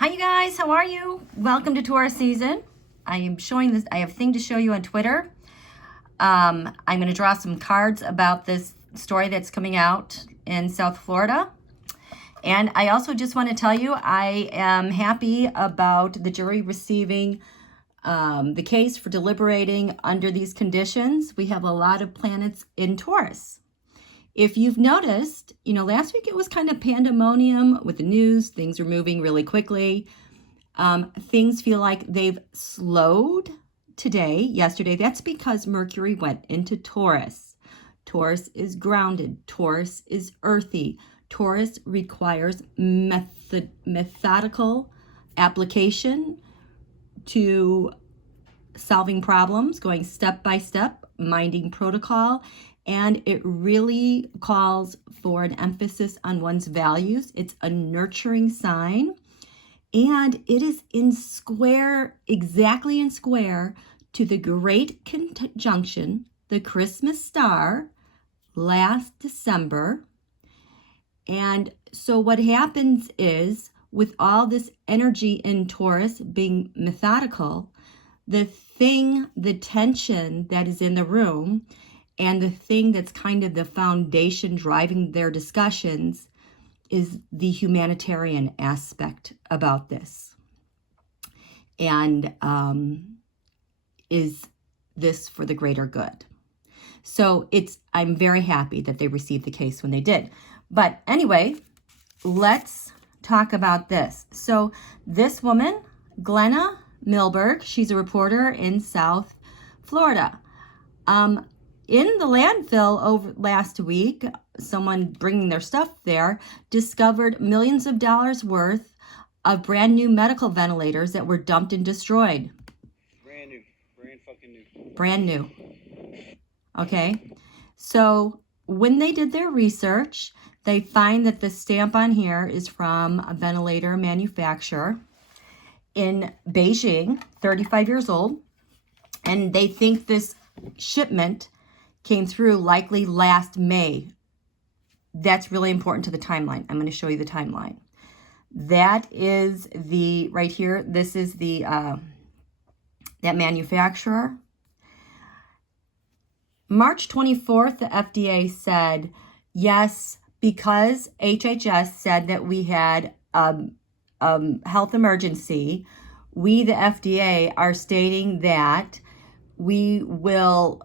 Hi you guys, how are you? Welcome to Taurus season. I am showing this, I have a thing to show you on Twitter. I'm going to draw some cards about this story that's coming out in South Florida. And I also just want to tell you, I am happy about the jury receiving the case for deliberating under these conditions. We have a lot of planets in Taurus. If you've noticed, last week it was kind of pandemonium with the news. Things are moving really quickly. Things feel like they've slowed yesterday. That's because Mercury went into Taurus. Taurus is grounded. Taurus is earthy. Taurus requires methodical application to solving problems, going step by step, minding protocol. And it really calls for an emphasis on one's values. It's a nurturing sign. And it is exactly in square to the great conjunction, the Christmas star, last December. And so what happens is, with all this energy in Taurus being methodical, the tension that is in the room, and the thing that's kind of the foundation driving their discussions is the humanitarian aspect about this. And is this for the greater good? So I'm very happy that they received the case when they did. But anyway, let's talk about this. So this woman, Glenna Milberg, she's a reporter in South Florida. In the landfill over last week, someone bringing their stuff there discovered millions of dollars worth of brand new medical ventilators that were dumped and destroyed. Brand new. Brand fucking new. Brand new. Okay. So when they did their research, they find that the stamp on here is from a ventilator manufacturer in Beijing, 35 years old. And they think this shipment came through likely last May. That's really important to the timeline. I'm going to show you the timeline. That is right here. This is that manufacturer. March 24th, the FDA said, yes, because HHS said that we had health emergency, we, the FDA, are stating that we will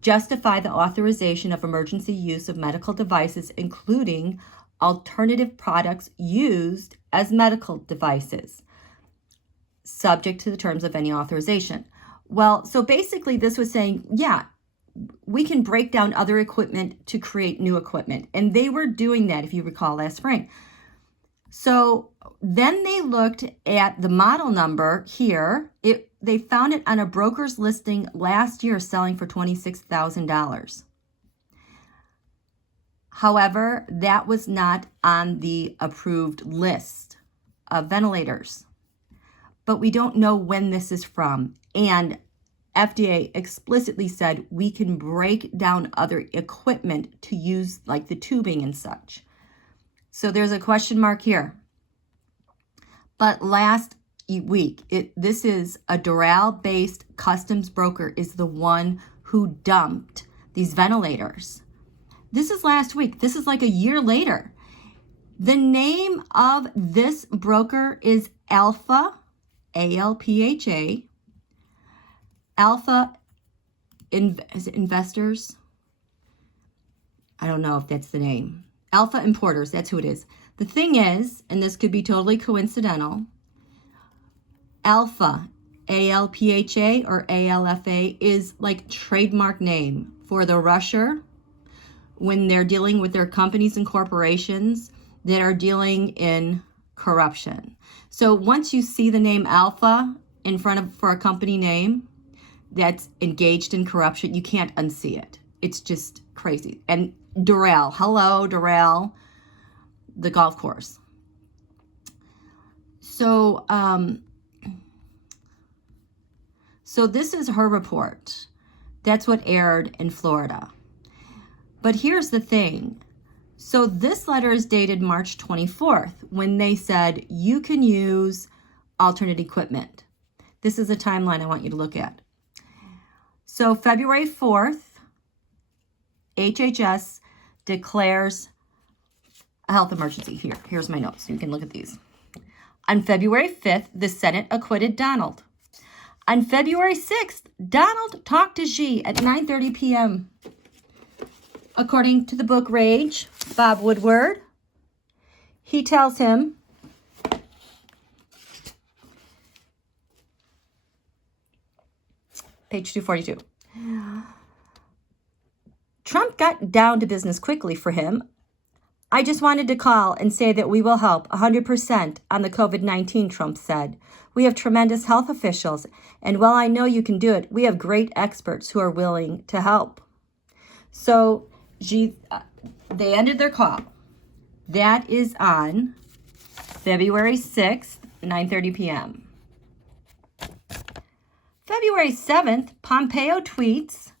justify the authorization of emergency use of medical devices, including alternative products used as medical devices, subject to the terms of any authorization. Well, so basically this was saying, yeah, we can break down other equipment to create new equipment. And they were doing that, if you recall, last spring. So then they looked at the model number here. They found it on a broker's listing last year selling for $26,000. However, that was not on the approved list of ventilators. But we don't know when this is from. And FDA explicitly said we can break down other equipment to use, like the tubing and such. So there's a question mark here. But last week, this is a Doral-based customs broker is the one who dumped these ventilators. This is last week. This is like a year later. The name of this broker is Alpha, A-L-P-H-A, Alpha Investors. I don't know if that's the name. Alpha Importers, that's who it is. The thing is, and this could be totally coincidental, Alpha, A-L-P-H-A or A-L-F-A, is like trademark name for the rusher when they're dealing with their companies and corporations that are dealing in corruption. So once you see the name Alpha in front of for a company name that's engaged in corruption, you can't unsee it. It's just crazy. And Doral, hello, Doral, the golf course. So, so this is her report. That's what aired in Florida. But here's the thing. So this letter is dated March 24th when they said you can use alternate equipment. This is a timeline I want you to look at. So February 4th, HHS declares a health emergency. Here's my notes. You can look at these. On February 5th, the Senate acquitted Donald. On February 6th, Donald talked to Xi at 9:30 p.m. According to the book Rage, Bob Woodward, he tells him, page 242, Trump got down to business quickly for him. I just wanted to call and say that we will help 100% on the COVID-19, Trump said. We have tremendous health officials, and while I know you can do it, we have great experts who are willing to help. So they ended their call. That is on February 6th, 9:30 p.m. February 7th, Pompeo tweets,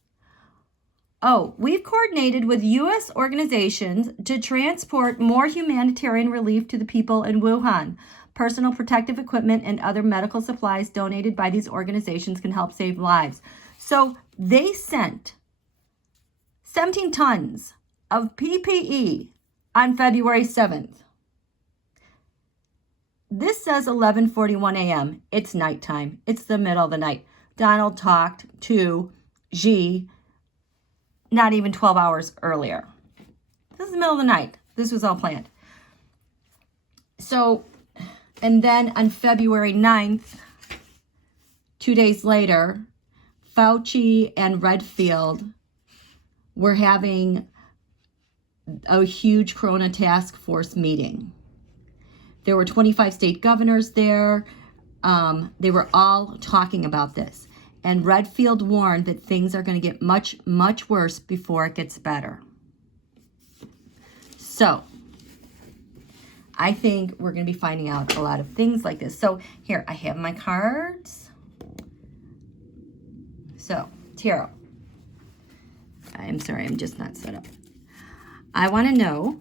we've coordinated with U.S. organizations to transport more humanitarian relief to the people in Wuhan. Personal protective equipment and other medical supplies donated by these organizations can help save lives. So they sent 17 tons of PPE on February 7th. This says 11:41 a.m. It's nighttime. It's the middle of the night. Donald talked to Xi not even 12 hours earlier. This is the middle of the night. This was all planned. So, and then on February 9th, 2 days later, Fauci and Redfield were having a huge Corona task force meeting. There were 25 state governors there. They were all talking about this. And Redfield warned that things are going to get much, much worse before it gets better. So I think we're going to be finding out a lot of things like this. So here, I have my cards. So, tarot. I'm sorry, I'm just not set up. I want to know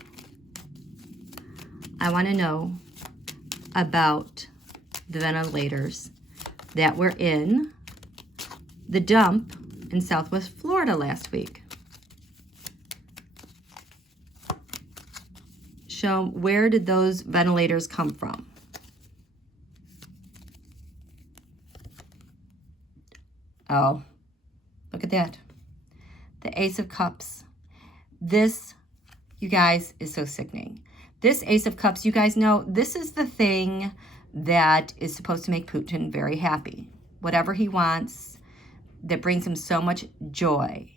about the ventilators that were in the dump in Southwest Florida last week. Show where did those ventilators come from? Oh, look at that. The Ace of Cups. This, you guys, is so sickening. This Ace of Cups, you guys know, this is the thing that is supposed to make Putin very happy. Whatever he wants that brings him so much joy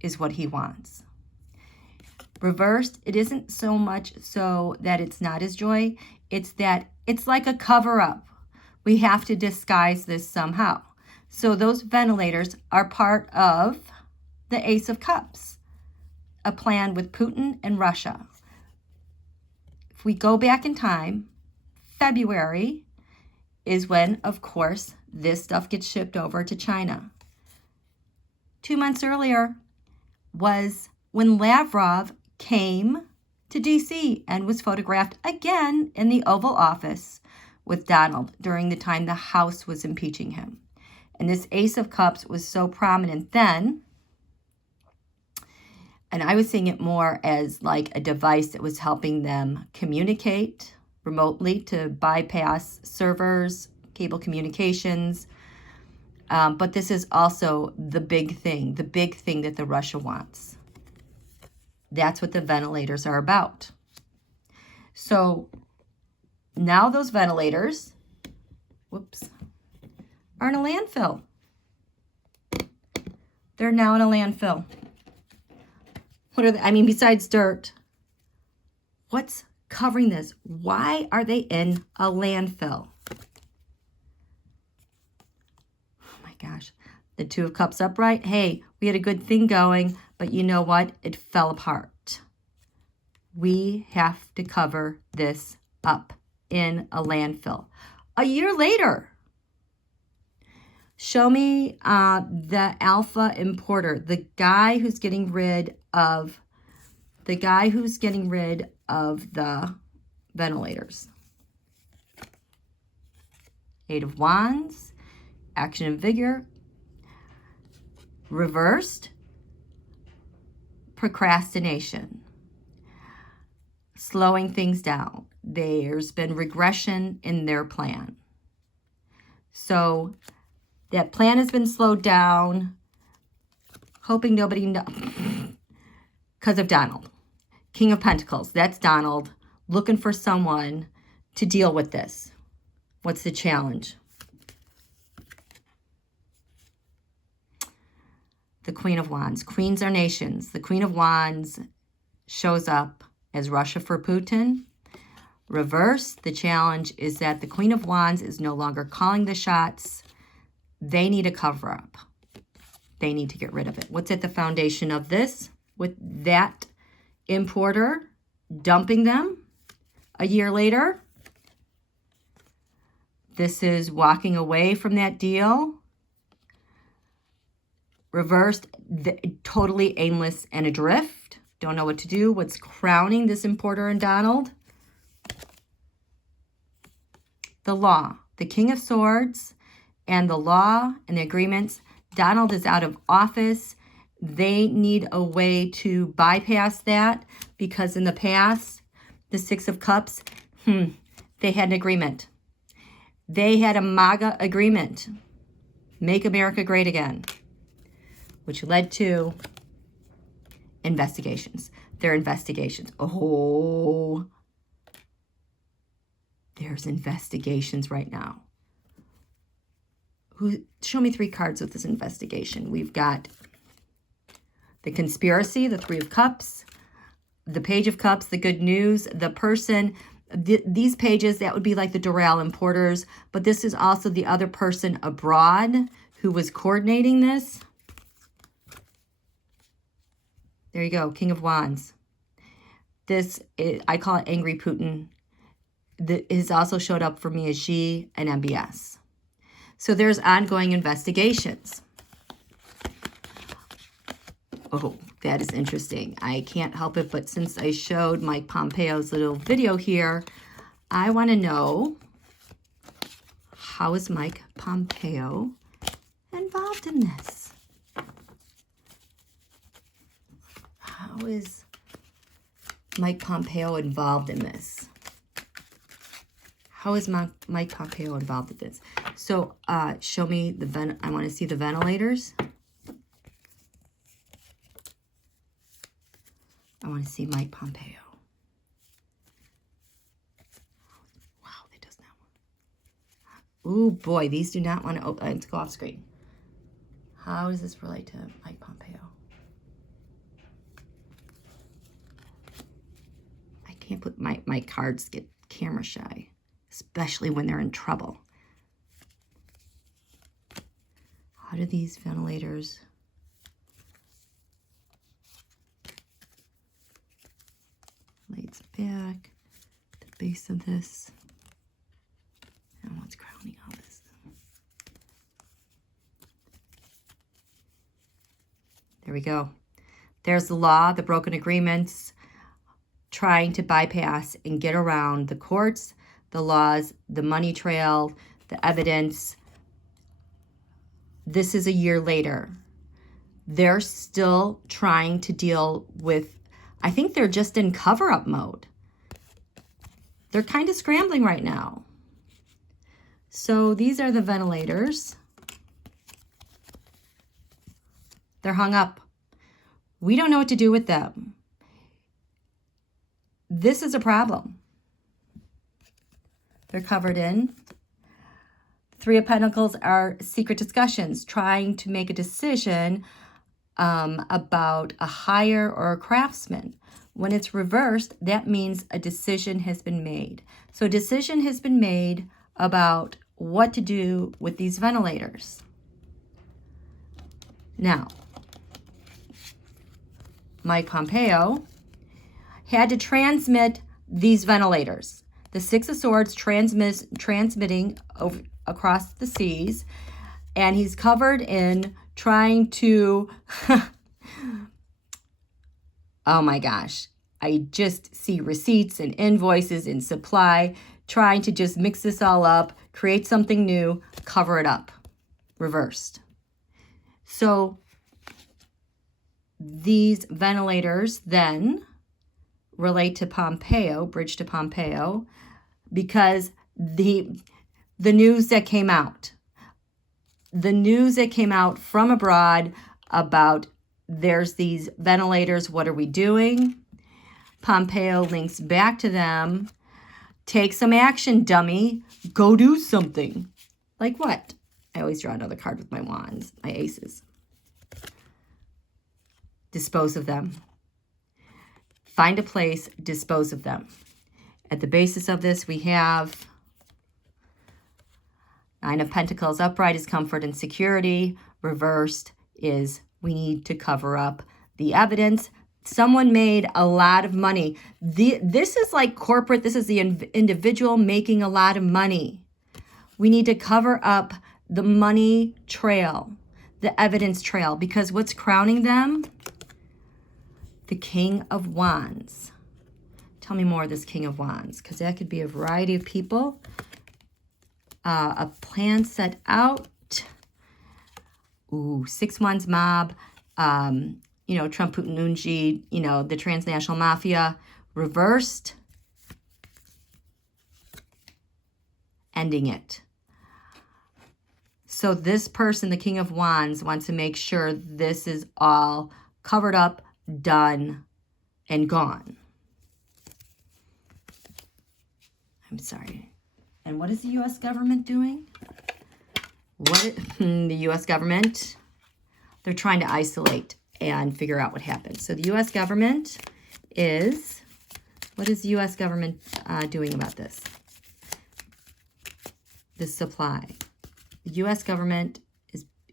is what he wants. Reversed, it isn't so much so that it's not his joy. It's that it's like a cover-up. We have to disguise this somehow. So those ventilators are part of the Ace of Cups, a plan with Putin and Russia. If we go back in time, February is when, of course, this stuff gets shipped over to China. 2 months earlier was when Lavrov came to D.C. and was photographed again in the Oval Office with Donald during the time the House was impeaching him. And this Ace of Cups was so prominent then. And I was seeing it more as like a device that was helping them communicate remotely to bypass servers, cable communications. But this is also the big thing that the Russia wants. That's what the ventilators are about. So now those ventilators, are in a landfill. They're now in a landfill. What are they? I mean, besides dirt, what's covering this? Why are they in a landfill? Gosh, the Two of Cups upright. Hey, we had a good thing going, but you know what? It fell apart. We have to cover this up in a landfill. A year later, show me the alpha importer, the guy who's getting rid of the guy who's getting rid of the ventilators. Eight of Wands, action and vigor. Reversed, procrastination. Slowing things down. There's been regression in their plan. So that plan has been slowed down, hoping nobody knows, because of Donald. King of Pentacles, that's Donald, looking for someone to deal with this. What's the challenge? The Queen of Wands. Queens are nations. The Queen of Wands shows up as Russia for Putin. Reverse, the challenge is that the Queen of Wands is no longer calling the shots. They need a cover-up. They need to get rid of it. What's at the foundation of this? With that importer dumping them a year later. This is walking away from that deal. Reversed, totally aimless and adrift. Don't know what to do. What's crowning this importer and Donald? The law. The King of Swords and the law and the agreements. Donald is out of office. They need a way to bypass that because in the past, the Six of Cups, they had an agreement. They had a MAGA agreement. Make America Great Again. Which led to investigations. Their investigations. Oh, there's investigations right now. Show me 3 cards with this investigation. We've got the conspiracy, the Three of Cups, the Page of Cups, the good news, the person. These pages, that would be like the Doral importers, but this is also the other person abroad who was coordinating this. There you go, King of Wands. This, I call it Angry Putin. Has also showed up for me as Xi and MBS. So there's ongoing investigations. Oh, that is interesting. I can't help it, but since I showed Mike Pompeo's little video here, I want to know, how is Mike Pompeo involved in this? How is Mike Pompeo involved in this? How is Mike Pompeo involved in this? So show me I want to see the ventilators. I want to see Mike Pompeo. Wow, that does not want. Oh boy, these do not want to open. Let's go off screen. How does this relate to Mike Pompeo? I can't put my cards get camera shy, especially when they're in trouble. How do these ventilators? Lights back, the base of this, and what's crowning all this. There we go. There's the law, the broken agreements, trying to bypass and get around the courts, the laws, the money trail, the evidence. This is a year later. They're still trying to deal with, I think they're just in cover-up mode. They're kind of scrambling right now. So these are the ventilators. They're hung up. We don't know what to do with them. This is a problem. They're covered in. Three of Pentacles are secret discussions, trying to make a decision about a hire or a craftsman. When it's reversed, that means a decision has been made. So a decision has been made about what to do with these ventilators. Now, Mike Pompeo had to transmit these ventilators. The Six of Swords transmitting over, across the seas, and he's covered in trying to Oh my gosh. I just see receipts and invoices and supply, trying to just mix this all up, create something new, cover it up, reversed. So these ventilators then relate to Pompeo, bridge to Pompeo, because the news that came out, from abroad about there's these ventilators, what are we doing? Pompeo links back to them. Take some action, dummy. Go do something. Like what? I always draw another card with my wands, my aces. Dispose of them. Find a place, dispose of them. At the basis of this, we have Nine of Pentacles. Upright is comfort and security. Reversed is we need to cover up the evidence. Someone made a lot of money. This is like corporate. This is the individual making a lot of money. We need to cover up the money trail, the evidence trail, because what's crowning them? The King of Wands. Tell me more of this King of Wands, because that could be a variety of people. A plan set out. Ooh, 6 Wands mob. You know, Trump, Putin, Unji, you know, the transnational mafia, reversed, ending it. So this person, the King of Wands, wants to make sure this is all covered up, done, and gone. I'm sorry. And what is the U.S. government doing? The U.S. government, they're trying to isolate and figure out what happened. So the U.S. government is, what is the U.S. government doing about this? This supply. The U.S. government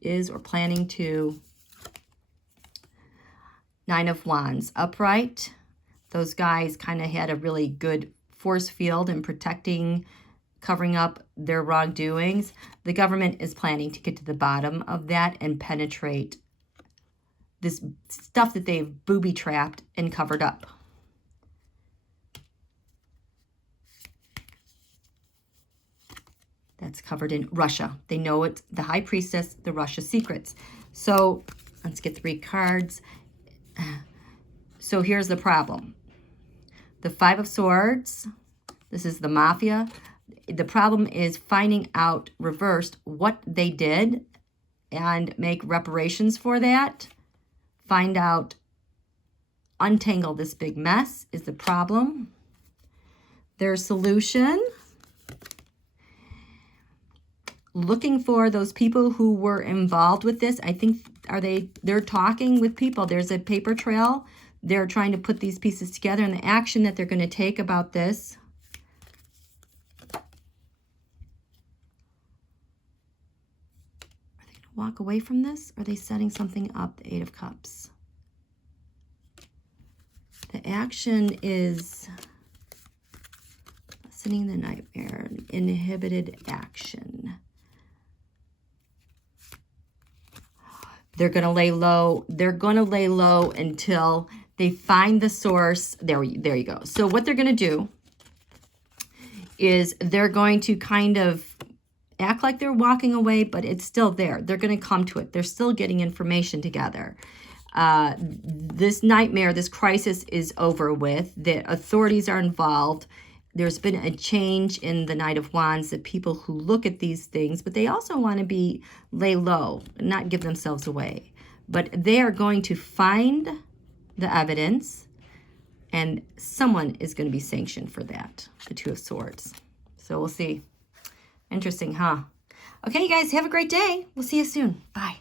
is or planning to, 9 of Wands, upright. Those guys kind of had a really good force field in protecting, covering up their wrongdoings. The government is planning to get to the bottom of that and penetrate this stuff that they've booby-trapped and covered up. That's covered in Russia. They know it, the High Priestess, the Russia secrets. So let's get 3 cards. So here's the problem. The 5 of Swords. This is the mafia. The problem is finding out, reversed, what they did and make reparations for that. Find out, untangle this big mess is the problem. Their solution, looking for those people who were involved with this. I think, they're talking with people. There's a paper trail. They're trying to put these pieces together and the action that they're going to take about this. Are they going to walk away from this? Or are they setting something up? The 8 of Cups. The action is listening the nightmare, inhibited action. They're going to lay low. They're going to lay low until they find the source. There you go. So what they're going to do is they're going to kind of act like they're walking away, but it's still there. They're going to come to it. They're still getting information together. This nightmare, this crisis is over with. The authorities are involved. There's been a change in the Knight of Wands, the people who look at these things, but they also want to lay low, not give themselves away. But they are going to find the evidence, and someone is going to be sanctioned for that, the 2 of Swords. So we'll see. Interesting, huh? Okay, you guys, have a great day. We'll see you soon. Bye.